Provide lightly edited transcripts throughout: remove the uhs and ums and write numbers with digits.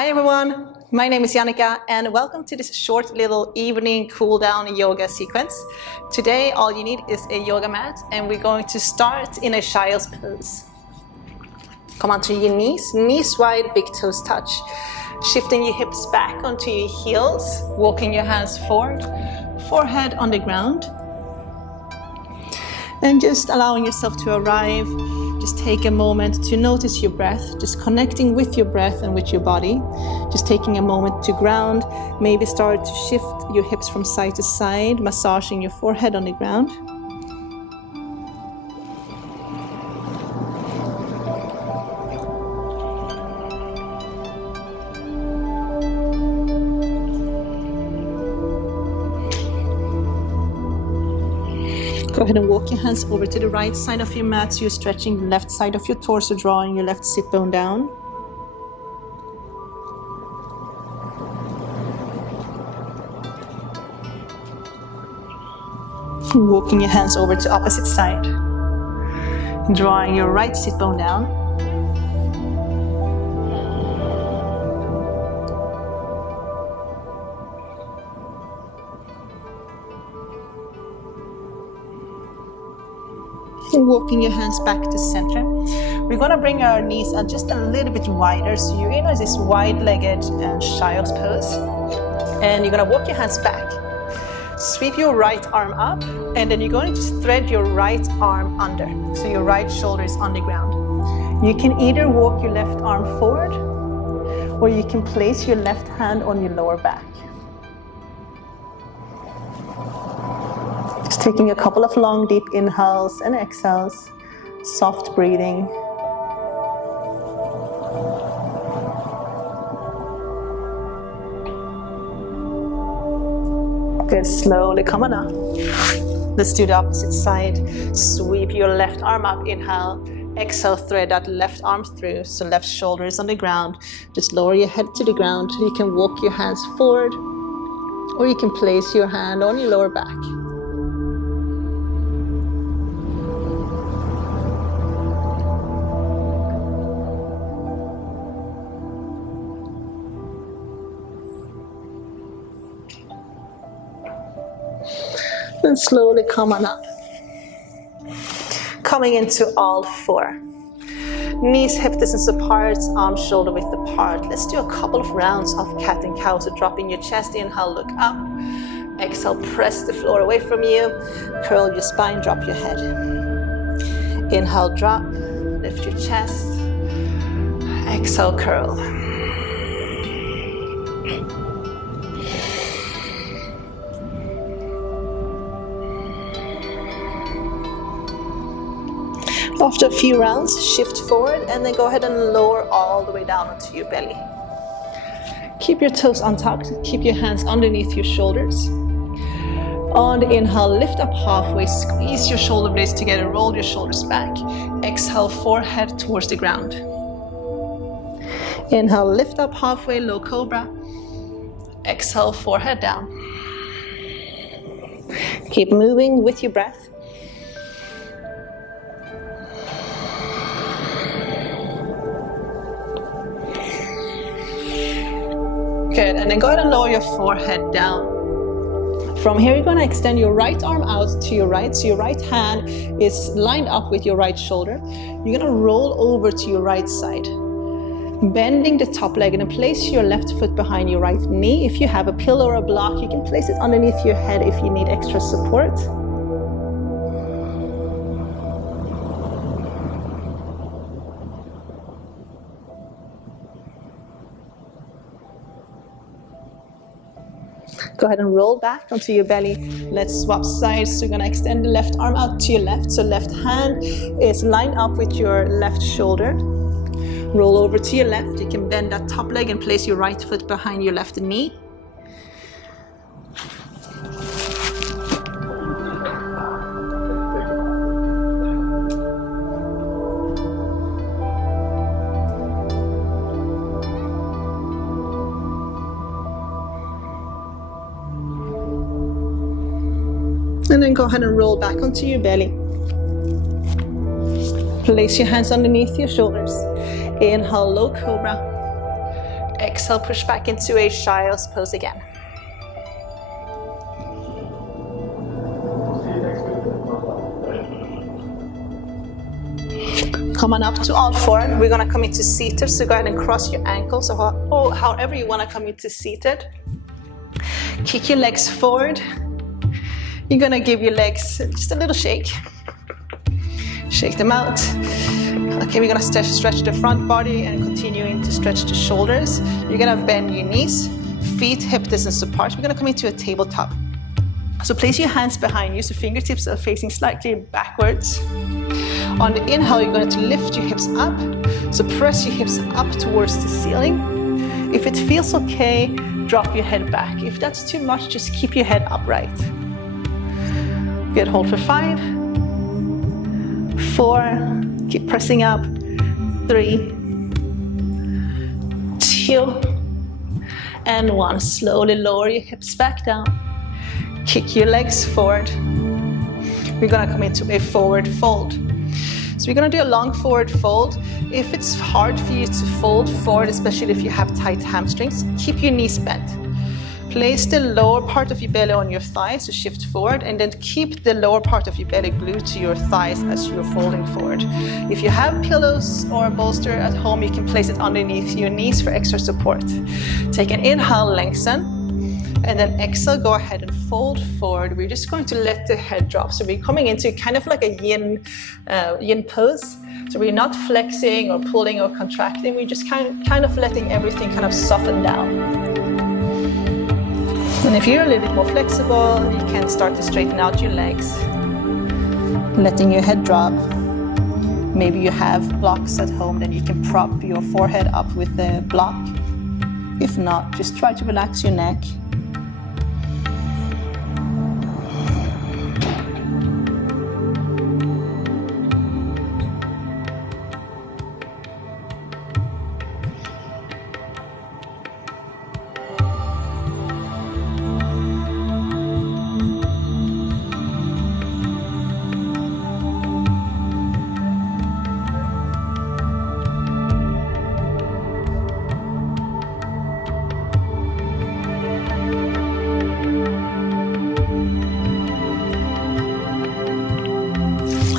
Hi everyone, my name is Jannica and welcome to this short little evening cool down yoga sequence. Today all you need is a yoga mat and we're going to start in a child's pose. Come onto your knees wide, big toes touch. Shifting your hips back onto your heels, walking your hands forward, forehead on the ground. And just allowing yourself to arrive. Just take a moment to notice your breath, just connecting with your breath and with your body. Just taking a moment to ground, maybe start to shift your hips from side to side, massaging your forehead on the ground. Go ahead and walk your hands over to the right side of your mat, so you're stretching the left side of your torso, drawing your left sit bone down. Walking your hands over to opposite side, drawing your right sit bone down. Walking your hands back to center. We're going to bring our knees out just a little bit wider, so you're in this wide-legged child's pose. And you're going to walk your hands back. Sweep your right arm up, and then you're going to thread your right arm under, so your right shoulder is on the ground. You can either walk your left arm forward, or you can place your left hand on your lower back. Just taking a couple of long, deep inhales and exhales, soft breathing. Good, slowly come on up. Let's do the opposite side. Sweep your left arm up, inhale. Exhale, thread that left arm through, so left shoulder is on the ground. Just lower your head to the ground. You can walk your hands forward, or you can place your hand on your lower back. And slowly come on up. Coming into all four. Knees hip distance apart, arms shoulder width apart. Let's do a couple of rounds of cat and cow. So dropping your chest, inhale, look up. Exhale, press the floor away from you. Curl your spine, drop your head. Inhale, drop, lift your chest. Exhale, curl. After a few rounds, shift forward and then go ahead and lower all the way down onto your belly. Keep your toes untucked, keep your hands underneath your shoulders. On the inhale, lift up halfway, squeeze your shoulder blades together, roll your shoulders back. Exhale, forehead towards the ground. Inhale, lift up halfway, low cobra. Exhale, forehead down. Keep moving with your breath. Good, and then go ahead and lower your forehead down. From here, you're going to extend your right arm out to your right, so your right hand is lined up with your right shoulder. You're going to roll over to your right side, bending the top leg, and then place your left foot behind your right knee. If you have a pillow or a block, you can place it underneath your head if you need extra support. Go ahead and roll back onto your belly. Let's swap sides. So you're going to extend the left arm out to your left. So left hand is lined up with your left shoulder. Roll over to your left. You can bend that top leg and place your right foot behind your left knee. And then go ahead and roll back onto your belly. Place your hands underneath your shoulders. Inhale, low cobra. exhale, push back into a child's pose again. Come on up to all four. We're gonna come into seated, so go ahead and cross your ankles, or however you wanna come into seated. Kick your legs forward. You're gonna give your legs just a little shake. Shake them out. Okay, we're gonna stretch the front body and continuing to stretch the shoulders. You're gonna bend your knees, feet hip distance apart. We're gonna come into a tabletop. So place your hands behind you, so fingertips are facing slightly backwards. On the inhale, you're going to lift your hips up. So press your hips up towards the ceiling. If it feels okay, drop your head back. If that's too much, just keep your head upright. Good, hold for 5, 4, keep pressing up, 3, 2, and 1. Slowly lower your hips back down. Kick your legs forward. We're gonna come into a forward fold. So we're gonna do a long forward fold. If it's hard for you to fold forward, especially if you have tight hamstrings, keep your knees bent. Place the lower part of your belly on your thighs to shift forward, and then keep the lower part of your belly glued to your thighs as you're folding forward. If you have pillows or a bolster at home, you can place it underneath your knees for extra support. Take an inhale, lengthen. And then exhale, go ahead and fold forward. We're just going to let the head drop. So we're coming into kind of like a yin pose. So we're not flexing or pulling or contracting. We're just kind of letting everything kind of soften down. And if you're a little bit more flexible, you can start to straighten out your legs, letting your head drop. Maybe you have blocks at home, then you can prop your forehead up with the block. If not, just try to relax your neck.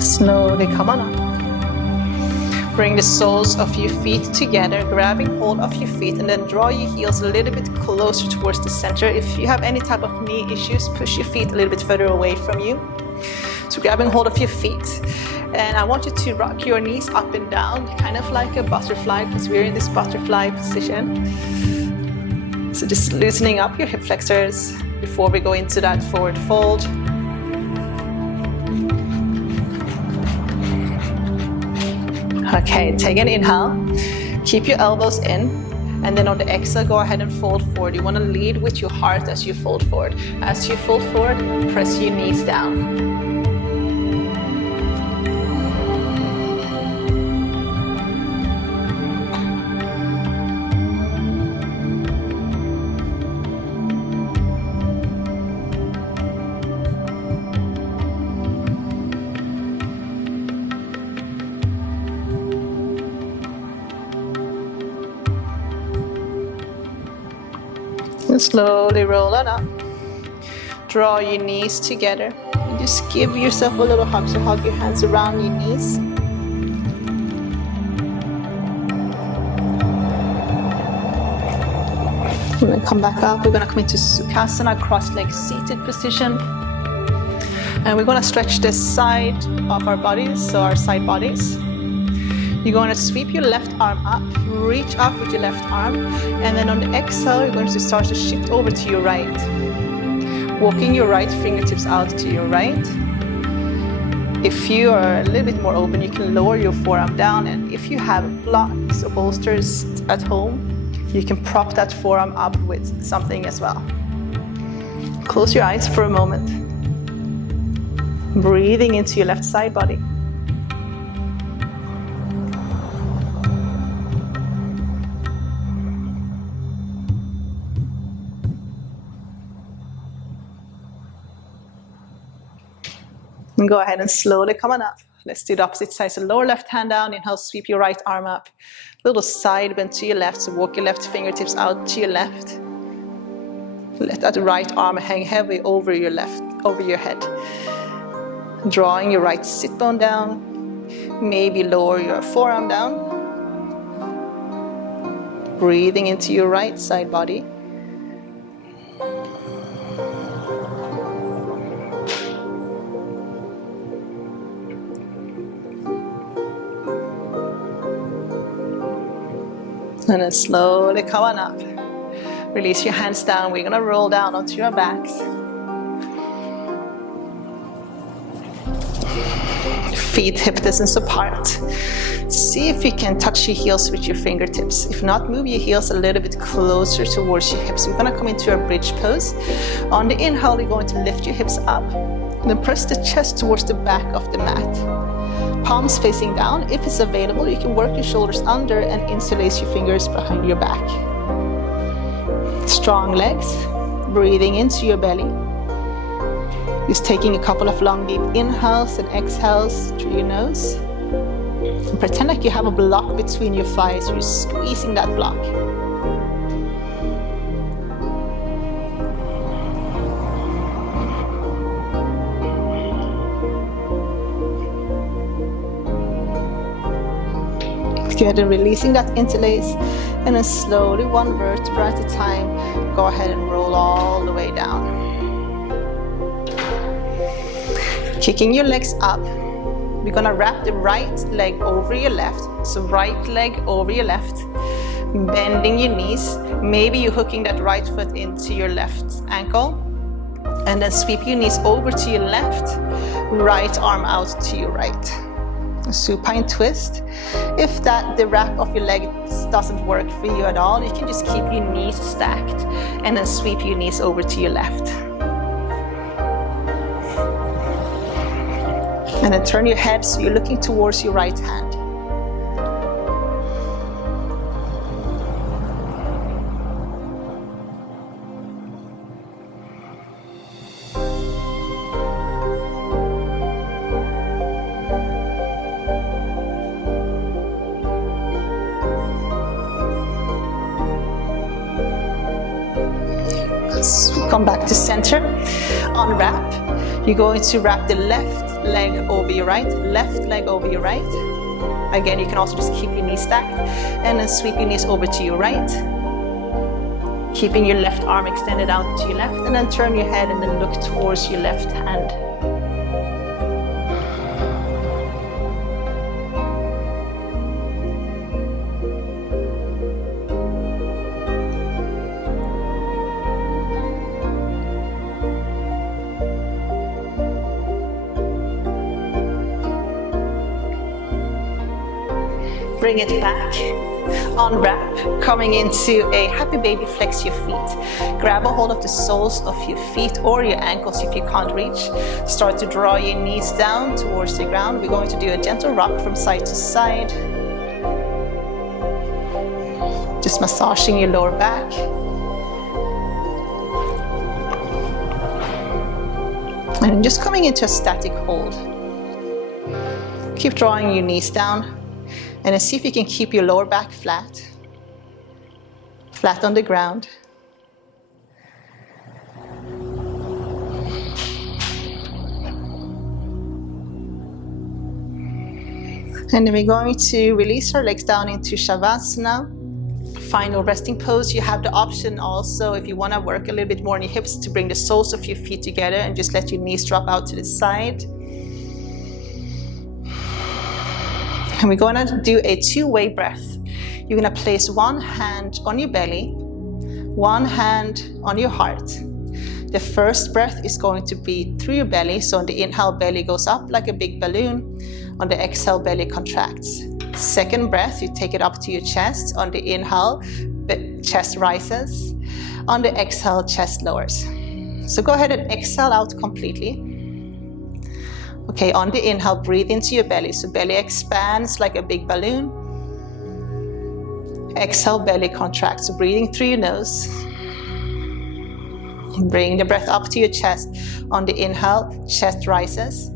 Slowly come on up. Bring the soles of your feet together, grabbing hold of your feet, and then draw your heels a little bit closer towards the center. If you have any type of knee issues, push your feet a little bit further away from you. So grabbing hold of your feet. And I want you to rock your knees up and down, kind of like a butterfly, because we're in this butterfly position. So just loosening up your hip flexors before we go into that forward fold. Okay, take an inhale, keep your elbows in, and then on the exhale, go ahead and fold forward. You want to lead with your heart as you fold forward. As you fold forward, press your knees down. And slowly roll it up. Draw your knees together. And just give yourself a little hug. So hug your hands around your knees. We're going to come back up. We're going to come into Sukhasana, cross-legged seated position. And we're going to stretch the side of our bodies, so our side bodies. You're going to sweep your left arm up, reach up with your left arm, and then on the exhale, you're going to start to shift over to your right. Walking your right fingertips out to your right. If you are a little bit more open, you can lower your forearm down, and if you have blocks or bolsters at home, you can prop that forearm up with something as well. Close your eyes for a moment. Breathing into your left side body. And go ahead and slowly come on up. Let's do the opposite side. So lower left hand down, inhale, sweep your right arm up. Little side bend to your left, so walk your left fingertips out to your left. Let that right arm hang heavy over your head. Drawing your right sit bone down. Maybe lower your forearm down. Breathing into your right side body. And then slowly come on up. Release your hands down. We're gonna roll down onto your backs. Feet hip distance apart. See if you can touch your heels with your fingertips. If not, move your heels a little bit closer towards your hips. We're gonna come into a bridge pose. On the inhale, you're going to lift your hips up. And then press the chest towards the back of the mat. Palms facing down. If it's available, you can work your shoulders under and interlace your fingers behind your back. Strong legs. Breathing into your belly. Just taking a couple of long deep inhales and exhales through your nose. And pretend like you have a block between your thighs. You're squeezing that block. Good, and releasing that interlace. And then slowly, one vertebra at a time, go ahead and roll all the way down. Kicking your legs up. We're gonna wrap the right leg over your left. So right leg over your left. Bending your knees. Maybe you're hooking that right foot into your left ankle. And then sweep your knees over to your left. Right arm out to your right. A supine twist. If the wrap of your leg doesn't work for you at all, you can just keep your knees stacked and then sweep your knees over to your left. And then turn your head so you're looking towards your right hand. Come back to center. Unwrap. You're going to wrap the left leg over your right, left leg over your right. Again, you can also just keep your knees stacked and then sweep your knees over to your right. Keeping your left arm extended out to your left, and then turn your head and then look towards your left hand. Bring it back, unwrap, coming into a happy baby, flex your feet. Grab a hold of the soles of your feet or your ankles if you can't reach. Start to draw your knees down towards the ground. We're going to do a gentle rock from side to side. Just massaging your lower back. And just coming into a static hold. Keep drawing your knees down. And then see if you can keep your lower back flat on the ground. And then we're going to release our legs down into Shavasana. Final resting pose. You have the option also, if you want to work a little bit more on your hips, to bring the soles of your feet together and just let your knees drop out to the side. And we're going to do a two-way breath. You're going to place one hand on your belly, one hand on your heart. The first breath is going to be through your belly. So on the inhale, belly goes up like a big balloon. On the exhale, belly contracts. Second breath, you take it up to your chest. On the inhale, the chest rises. On the exhale, chest lowers. So go ahead and exhale out completely. Okay, on the inhale, breathe into your belly. So belly expands like a big balloon. Exhale, belly contracts. So breathing through your nose. Bring the breath up to your chest. On the inhale, chest rises.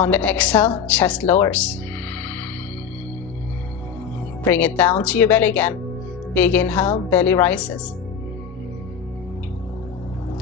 On the exhale, chest lowers. Bring it down to your belly again. Big inhale, belly rises.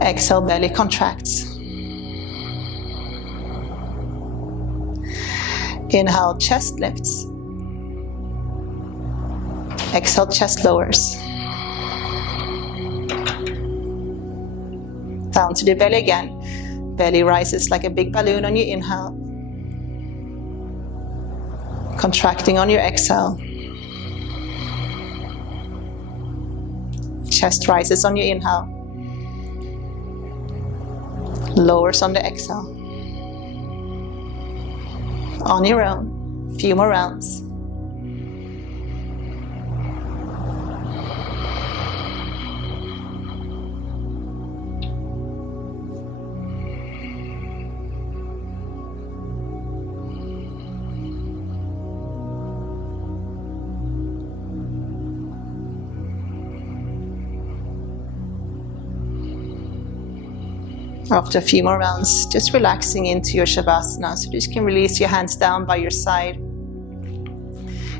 Exhale, belly contracts. Inhale, chest lifts. Exhale, chest lowers. Down to the belly again. Belly rises like a big balloon on your inhale. Contracting on your exhale. Chest rises on your inhale. Lowers on the exhale. On your own, few more rounds. After a few more rounds, just relaxing into your Shavasana. So you just can release your hands down by your side.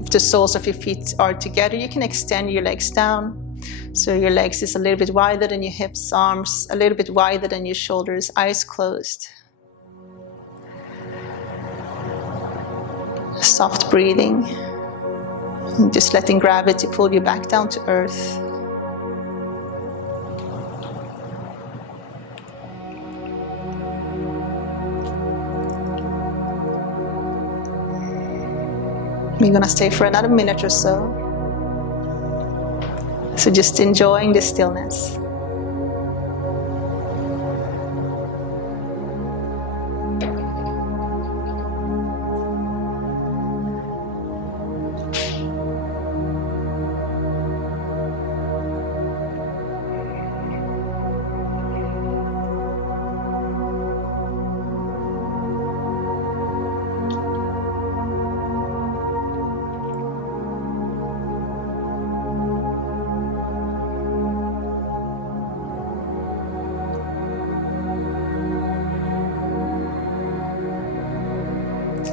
If the soles of your feet are together, you can extend your legs down. So your legs is a little bit wider than your hips, arms a little bit wider than your shoulders, eyes closed. Soft breathing. And just letting gravity pull you back down to earth. We're gonna stay for another minute or so. So just enjoying the stillness.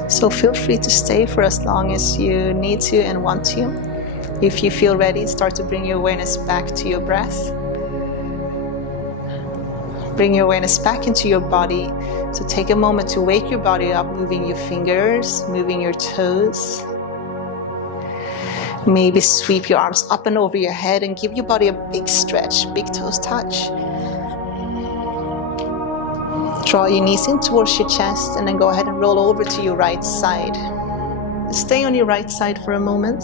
So feel free to stay for as long as you need to and want to. If you feel ready, start to bring your awareness back to your breath. Bring your awareness back into your body. So take a moment to wake your body up, moving your fingers, moving your toes. Maybe sweep your arms up and over your head and give your body a big stretch, big toes touch. Draw your knees in towards your chest and then go ahead and roll over to your right side. Stay on your right side for a moment.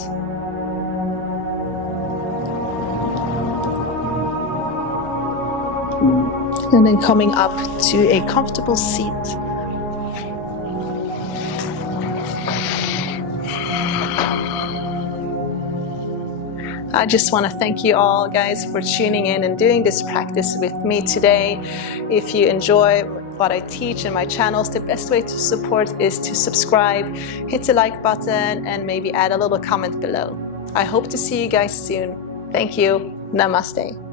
And then coming up to a comfortable seat. I just want to thank you all, guys, for tuning in and doing this practice with me today. If you enjoy what I teach in my channels, the best way to support is to subscribe, hit the like button, and maybe add a little comment below. I hope to see you guys soon. Thank you. Namaste.